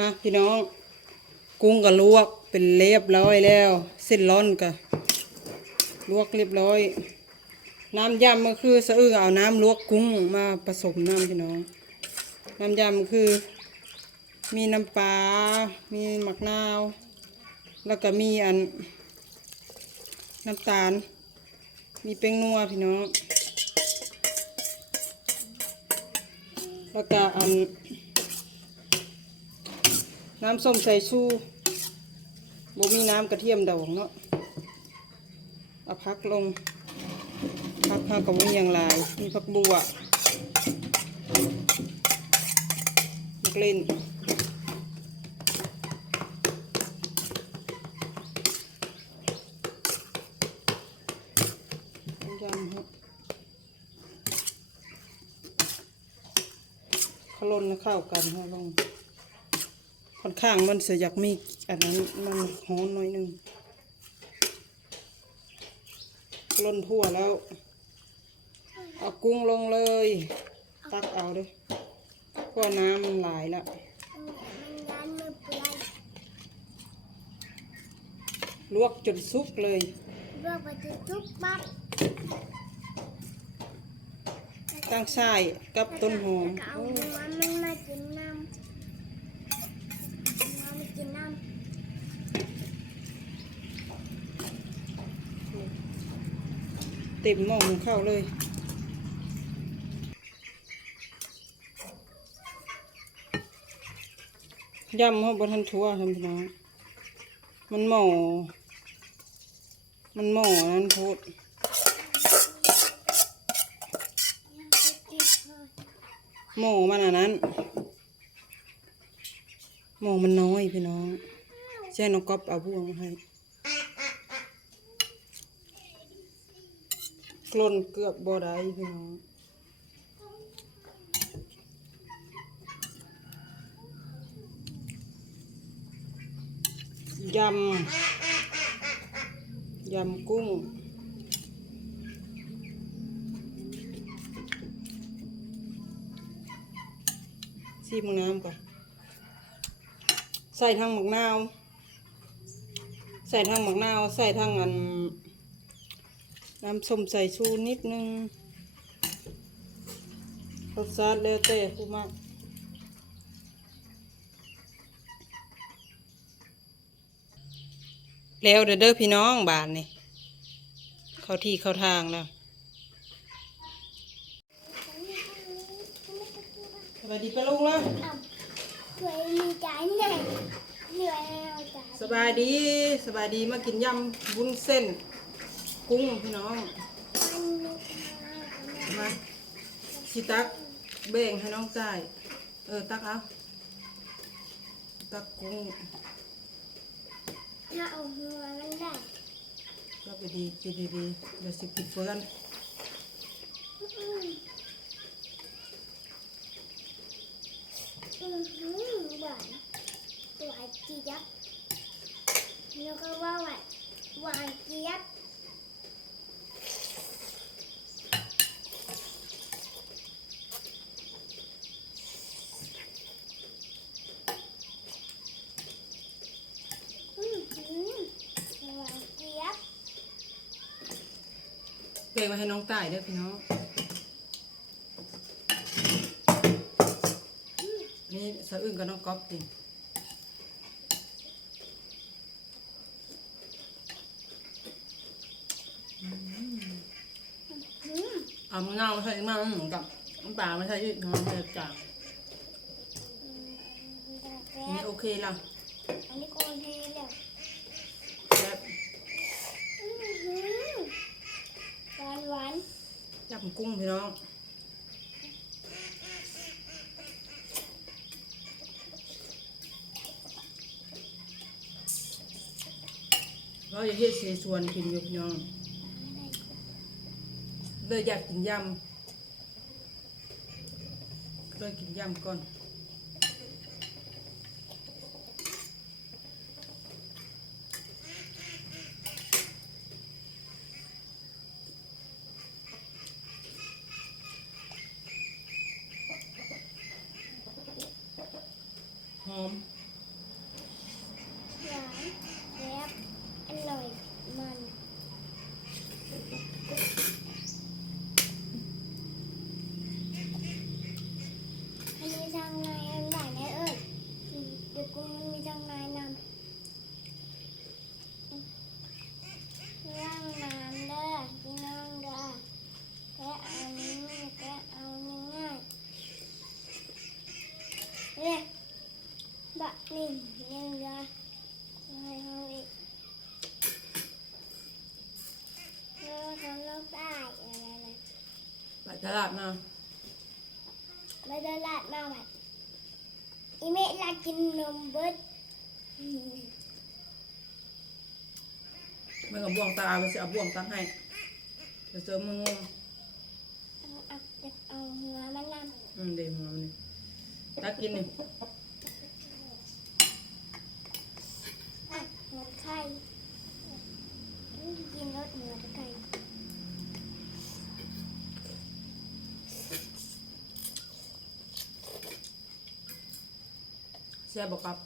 มาพี่น้อง กุ้งก็ลวกเป็นเรียบร้อยแล้ว เส้นร้อนก็ลวกเรียบร้อย น้ำยำก็คือสะอื้อเอาน้ำลวกกุ้งมาผสมน้ำพี่น้อง น้ำยำคือ มีน้ำปลา มีหมะนาว แล้วก็มีอัน น้ำตาล มีเป้งนัวพี่น้อง แล้วก็อัน น้ำส้มสายชูบ่มีน้ำกระเทียมดองเนาะเอาพักลง พักห้ากับมีอย่างไรมีพักบัวมักเล่นยำฮะขลนแล้วเข้ากันฮะลง ค่อนข้างมันเสียอยากมีอันนั้นมันหอมหน่อยหนึงล้นทั่วแล้ว เอากุ้งลงเลย ตักเอาเลยเพราะน้ำมันหลายแล้วมันร้านมือเปล่าลวกจนสุกเลยเลือกไปจุดจุ๊บปั๊บตั้งไส้กับต้นหอมก็เอาโอ้ หัวมันมากินน้ำหัวมันกินน้ เต็มหม้อหุงข้าวเลยยำเขาบนทันทั่วทำพี่น้องมันหม้อมันหม้อนั้นพดำติดหม้อมันอันนั้นหม้อมันน้อยพี่น้องใช่น้องก๊อฟเอาบ่วงมาให้ กลนเกือบบ่ได้พี่น้องยำ ยำกุ้ง ซีมงน้ำก่อน ใส่ทั้งหมักนาว ใส่ทั้งหมักนาว ใส่ทั้งอัน น้ำส้มใส่ชูนิดนึงรสชาติแล้วแต่ผู้มากแล้วเด้อเด้อพี่น้องบานนี่เข้าที่เข้าทางแล้วสวัสดีป้าลุงแล้วเคยมีใจไหนเหนื่อยเอาใจสบายดีสบายดีมากินยำวุ้นเส้น กุ้งพี่น้องมันมีทางมาชิตักแบ่งให้น้องจ่ายเออ ตักเอาตักกุ้งถ้าเอาหัวมันได้ก็ไปดีกินดีๆเดี๋ยวสิกินเฟื่อนอืมอือหือหวานหวานเจี๊ยบแล้วก็ว่าหวานหวานเจี๊ยบ อือหือหวานเจี๊ยบ แบ่งไว้ให้น้องจ่ายเด้อพี่น้อง นี่สะอึ้งกับน้องก๊อฟดิอืมเอามะนาวมาใส่มาเหมือนกับน้ำปลามาใส่อีกน้องเดือดจางอืมนี่โอเคละอันนี้ก็โอเคแล้วแซ่บอื้อ หือหวานหวานยำกุ้งพี่น้องเราจะเฮ็ดเสฉวนกินอยู่พี่น้องเลยอยากกินยำก็เลยกินยำก่อน หอม นี่ยังเหลือให้เขาอีก แล้วเขาลอกได้อะไรนะไปตลาดมาไปตลาดมาแบบอีเมลากินนมเบิดมันกับบ่วงตาไปสิเอาบ่วงตั้งให้เดี๋ยวเจอมึงงงเอาเอาเอาหัวมันนอืมเดี๋ยวหัวมันนี่ตักกินนี่ำอะหัวไข่กินรสหัวไข่ ซ่บบ่ครับ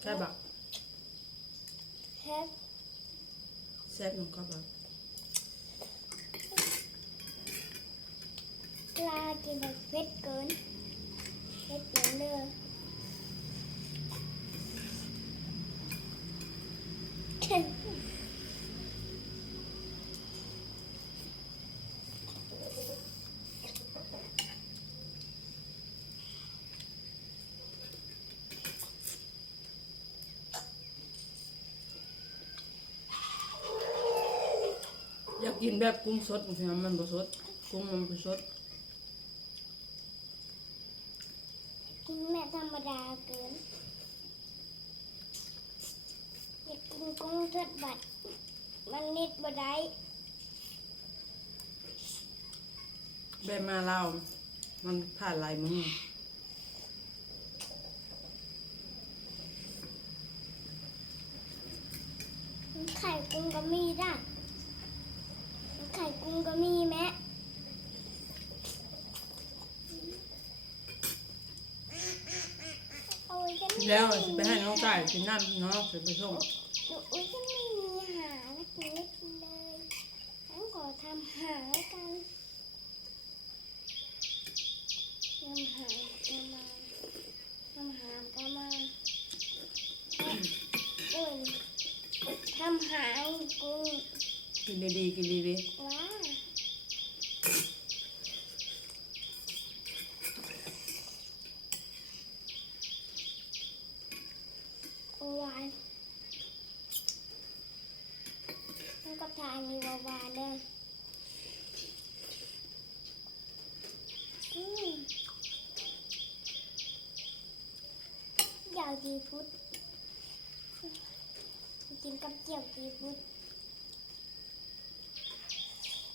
แซ่บบ่แซ่บแซ่บน้องครับบ่ปลากินแบบเผ็ดเกินเผ็ดเกินเลยอ กกินแบบกุ้งสดบางทีมันบ่สดกุ้งมันบ่สดกินแม่ธรรมดาเกินอยากกินกุ้งทอดบัด มันนิดบ่ได้แบบมาลาวมันผ่านหลายมื้อไข่กุ้งก็มีจ้ะ ไข่กุ้งก็มีแม่เอาไว้ฉันทีแล้วสิไปให้น้องไก่กินน้ำพี่น้องสิไปส่งหนูอุ้ยฉันไม่มีหานะกินไม่กินเลยฉันขอทำหาแล้วกันทำหาก็มาทำหาก็มาเอ้ยทำหากุ้ง กินดีๆกินดีว้าโอ้วานมันก็ทานนี่วาวานเด้ออืมยาวจีฟุตกินกับเจียวจีฟุตอืมกินเจียวจีฟุตกินกับเจียวจีฟุต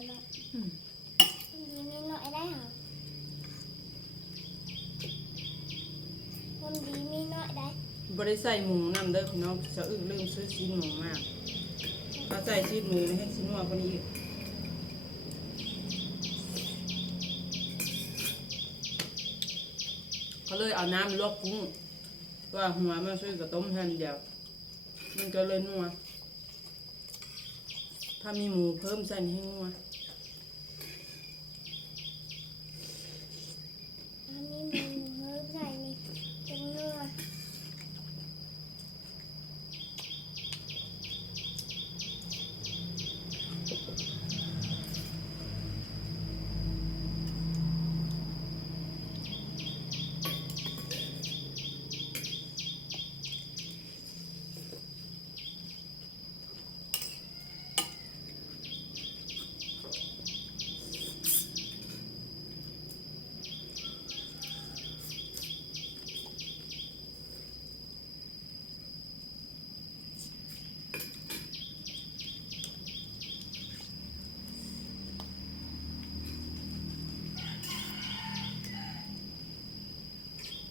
กเส้นเดียวหนูหัวมันมากินของดีมีน้อยคนดีมีหน่อยหน่อยได้เหรอคนดีมีน่อยได้บ่ได้ใส่หมูนำเด้อพี่น้องสะอึกลืมซื้อชิ้นหมูมาถ้าใส่ชิ้นหมูนี่ให้ชิ้นนัวกว่านี้อีกก็เลยเอาน้ำลวกกุ้งว่าหัวมันซื้อกับต้มแทนเดียว มันก็เลยนัวถ้ามีหมูเพิ่มใส่ให้นัว ถ้ามีหมูเฮ้ยใส่นี่เป็นเนื้อ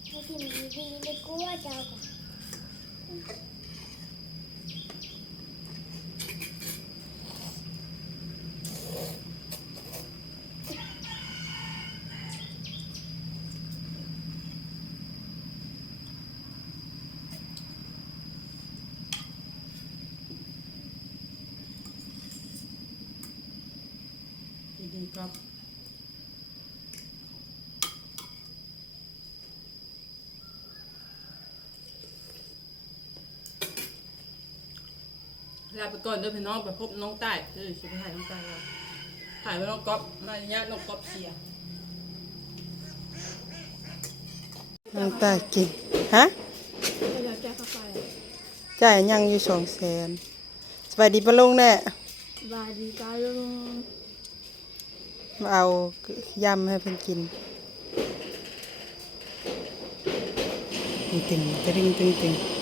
ให้ ทีมดีๆเลยกูว่าเจ้าก่อน ดีครับ ลาไปก่อนเด้อพี่น้องไปพบน้องใต้เดี๋ยวสิไปถ่ายน้องใต้แล้วถ่ายไว้น้องก๊อฟมาเนี้ยน้องก๊อฟเสียน้องใต้กินฮะเดี๋ยวจะเข้าไปจ่ายยังอยู่สองแสนสบายดีปะลุงแน่บาดีกาลุงมาเอายำให้เพิ่นกินตึงตึงตึงตึง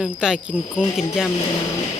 ตึงอะให้น้องตายกินกุ้งกินยำ